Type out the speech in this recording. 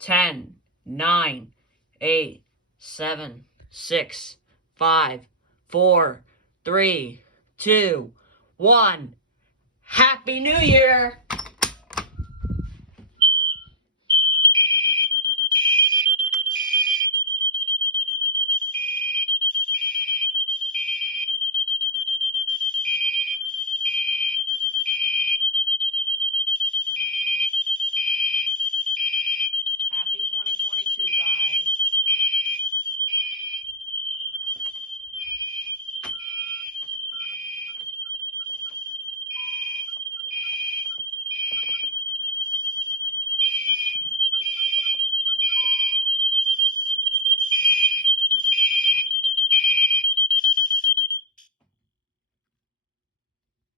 10, 9, 8, 7, 6, 5, 4, 3, 2, 1. Happy New Year!